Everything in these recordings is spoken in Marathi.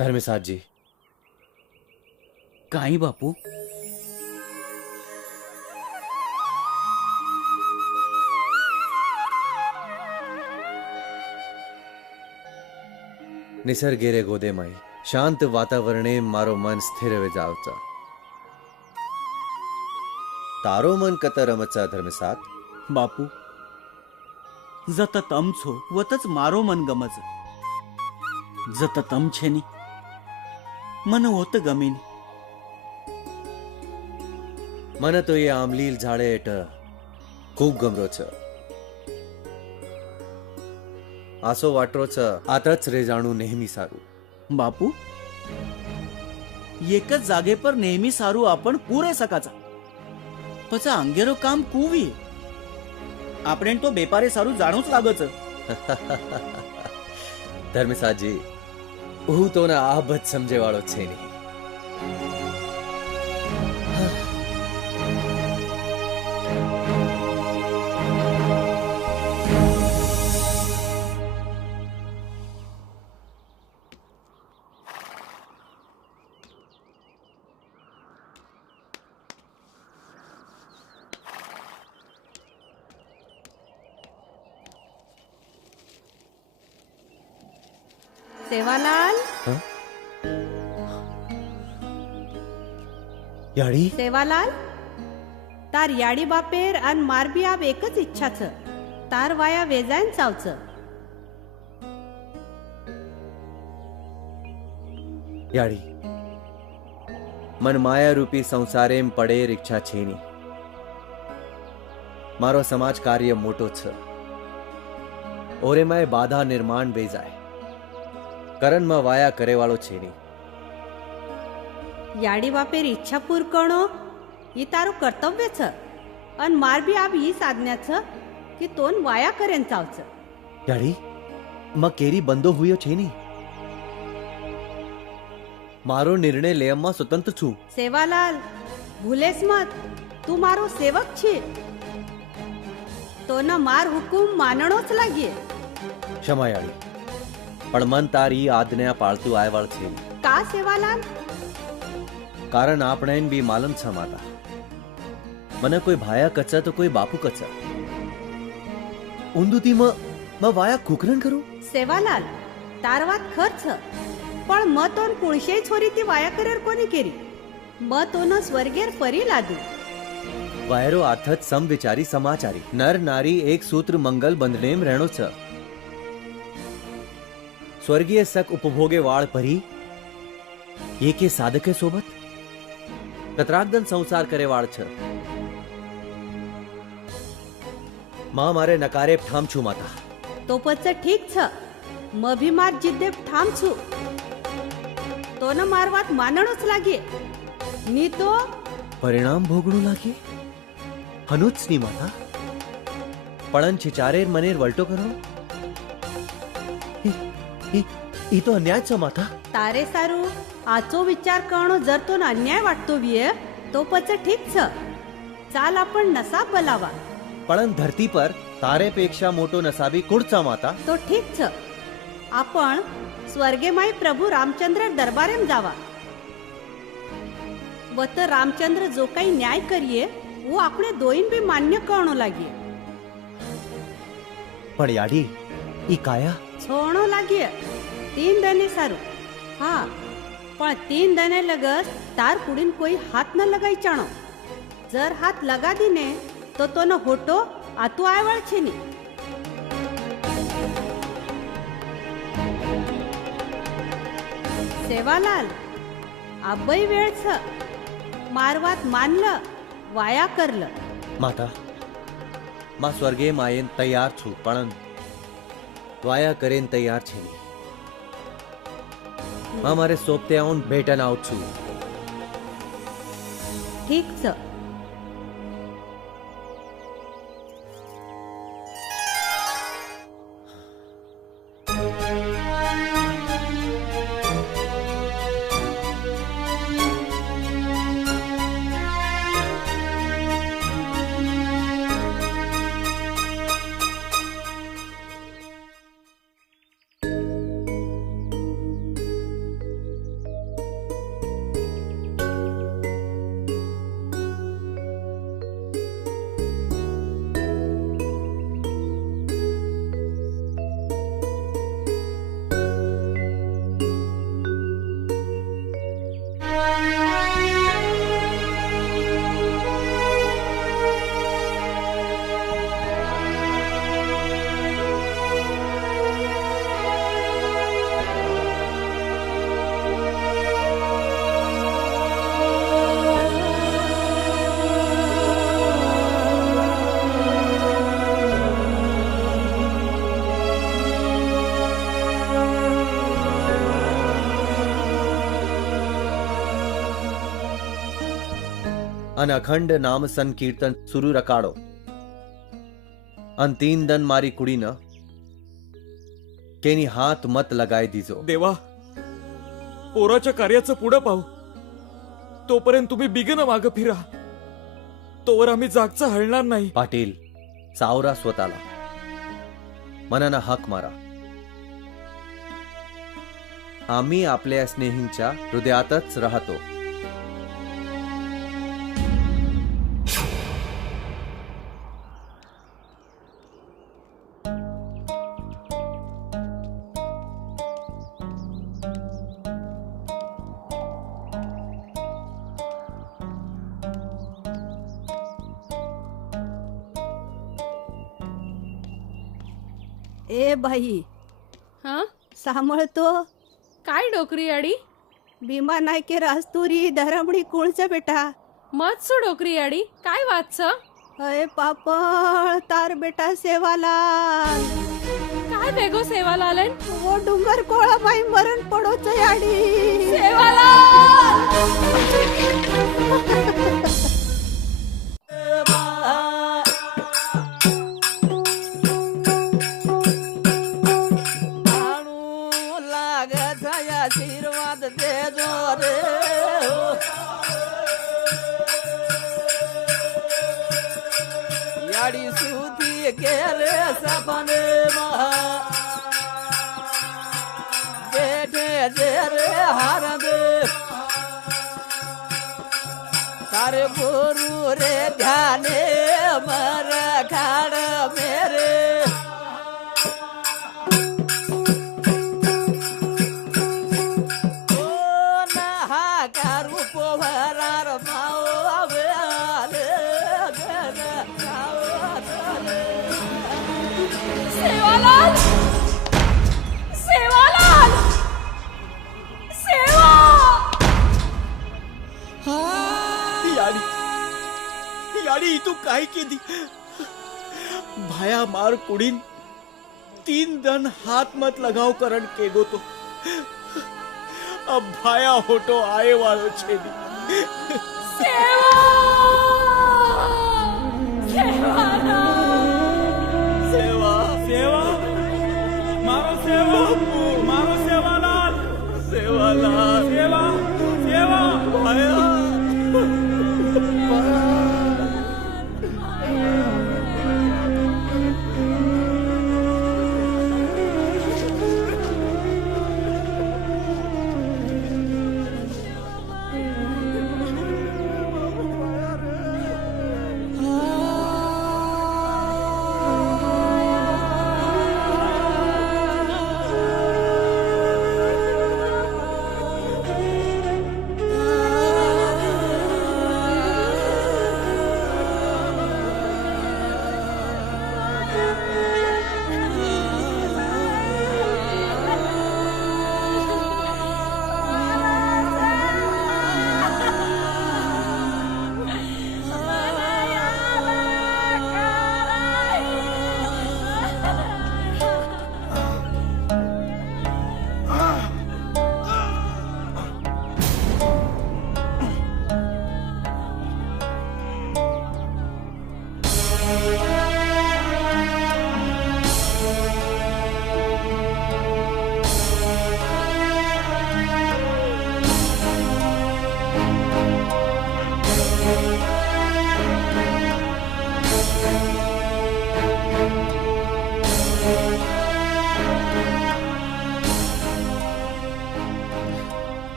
धर्मसाद जी. काही बापू. निसर्गे रे गोदेमाई शांत वातावरणे मारो मन स्थिर जावचा. तारो मन कत रमचा धर्मसात. बापू जत तम छो वतच मारो मन गमच. जत तम छेनी मन होत गमीनी. मन तो ये आमलील झाडे एट खूप गमरो छ. आसो वाटरो छ आताच रे जाणू नेहमी सारू. बापू एकच जागे पर नेहमी सारू आपण पुरे सकाचा. पचा अंगेरो काम कुवी. आपण तो बेपारे सारू जाणूच लागच. धर्मसाद जी હું તો ના આબત સમજે વાળો છે નહીં. सेवालाल याडी सेवालाल तार याडी बापेर आणि मारबी आप एकच इच्छा छ. तार वाया वेजायन चावच. याडी मन माया रूपी संसारेम पडेर इच्छा छेनी. मारो समाज कार्य मोटो छ. ओरे माय बाधा निर्माण वेजाय करण में वाया करे वाळो छेनी. याडी बापेर इच्छा पूर करणो ही तारू कर्तव्य छ. आणि मारबी आप ही साधन्या छ की तोन वाया करेन चावच. याडी मग केरी बंदो हुयो छेनी. मारो निर्णय लेयमा स्वतंत्र छू. सेवालाल भूलेस मत. तू मारो सेवक छे. तो न मार हुकुम मानणोच लागे. क्षमा याडी पण मन तारी आज्ञा पाळतू आयवाळ छे. का सेवालाल? कारण આપણે બી માલમ છ માતા. મને કોઈ ભાયા કચા તો કોઈ બાપુ કચા. ઊંધુથી म वाया कुकरण करू. सेवालाल तार वात खर छ. पण मतोन कुळशे छोरी ती वाया करेर कोणी केरी. मतोन स्वर्गेर परी लादू. वायरो अर्थात समविचारी समाचारी नर नारी एक सूत्र मंगल बंधनेम રહેણો छ. स्वर्गीय सक उपभोगे वाळ परी ये के साधके सोबत कतरागदन संसार करे वाळ छ. मां मारे नकारे ठाम छू माता. तो पच ठीक छ. म भी मार जिद्दे ठाम छु. तो न मारवात मानणोच लागे. नी तो परिणाम भोगणू लागे. हनुच नी माता. पळन छिचारेर मनेर वलटो करो. ई तो अन्याय छ माता. तारे सारू आचो विचार करणो जर तो अन्याय वाटतो विये तो पच ठीक छ. चाल आपण नसाब बलावा. पण धरती पर तारेपेक्षा मोठो नसाबी कुडचा माता. तो ठीक छ. आपण स्वर्गेमाई प्रभू रामचंद्र दरबारेम जावा. व तर रामचंद्र जो काही न्याय करिये वो आपणे दोईन भी मान्य करणो लागिये. पण याडी ई काया छोणो लागिये. 3 दने सारू. हा पण 3 दने लगस तार कुडीन कोई हात न लगाई चाणो. जर हात लगा दिने तो न होटो आतू आयवळ छेनी. सेवालाल आबई वेळ छ. मारवात मानलं वाया करलं. माता मा स्वर्गे मायेन तयार छू पण वाया करेन तयार छे. मा मारे सोपते आऊन भेटन आउट छू. ठीक छ. અને અખંડ નામ સંકીર્તન સુરુ રકાડો અને 3 દન મારી કુડીને કેની हात मत लगाय दीजो. देवा, पोराच्या कार्याचं पुढं पाहू. तोपर्यंत तुम्ही बिगन माग फिरा. तोवर आम्ही जागचा हलणार नाही. पाटील सावरा स्वतःला, मनाना हक मारा. आम्ही आपल्या स्नेहींच्या हृदयातच राहतो. ए बाई, हा सांभाळतो काय डोकरी आडी भीमा नायके रास्तुरी धरमडी कुळचं बेटा. मत सु डोकरी आडी काय वाच अय पापळ तार बेटा सेवालाल. काय वेगो सेवाला आले वो डुंगर कोळा बाई मरण पडोच याडी. सेवाला आशीर्वाद देजो रे. याडी सुधी केले सपने बेठे जे रे हार दे. सारे गुरु रे ध्याने मर खाड़ मेरे. सेवालाल सेवालाल सेवा याडी तू काय केली. भाया मार कुडीन 3 दन हात मत लगाव करण केगो तो. अब भाया होटो आए वाळो छेदी. सेवा सेवालाल सेवा सेवा, मारो सेवा, मारो सेवालाल. सेवालाल सेवा, सेवा. भाया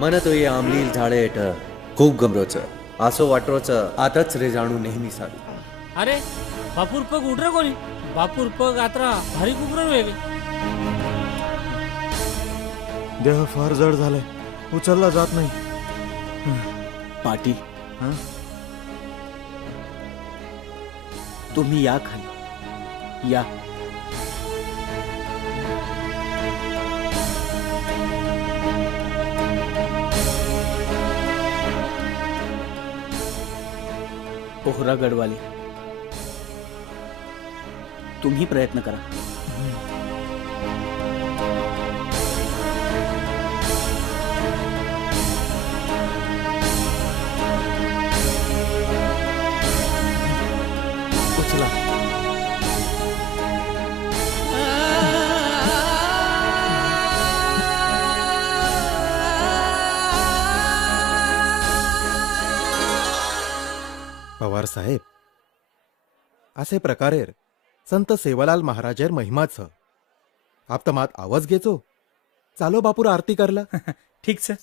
મને તો એ આંબલીલ ઝાડે હેઠ ખૂબ ગમરો છે. આસો વાટરો છે આતच रे जाणू नेहमी सारू. अरे बापूर पग उडर कोणी बापूर पग आत्रा भारी कुकरण वेगळे. देह फार जड झालाय, उचलला जात नाही. पाटील हा? तुम्ही या खाली या. पोहरा गडवाले, तुम्ही प्रयत्न करा. पवार साहेब असे प्रकारेर संत सेवालाल महाराजेर महिमाच आप तमात आवाज घेचो चालो बापूर आरती करला ठीक से